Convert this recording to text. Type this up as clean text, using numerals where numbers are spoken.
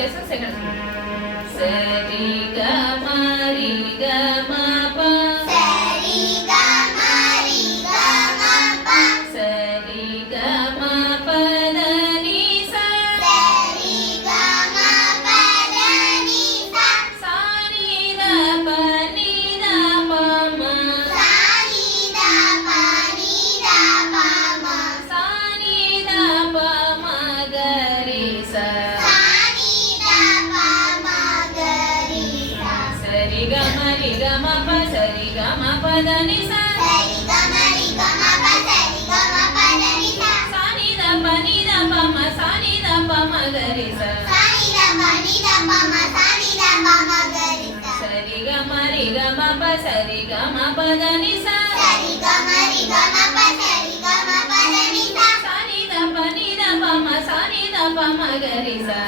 lesson second sari ga ma ri ga ma pa sari ga ma ri ga ma pa sari ga ma pa da ni sa sari ga ma pa da ni sa sa ni da pa ni da pa ma sa ni da pa ni da pa ma sa ni da pa ma ga ri sa sari ga ma ri ga ma pa sari ga ma pa da ni sa sari ga ma ri ga ma pa sari ga ma pa da ni sa sa ni da pa ma sa ni da pa ma ga ri sa sa ni da pa ma sa ni da pa ma ga ri sa sari ga ma ri ga ma pa sari ga ma pa da ni sa sari ga ma ri ga ma pa sari ga ma pa da ni sa sa ni da pa ma sa ni da pa ma ga ri sa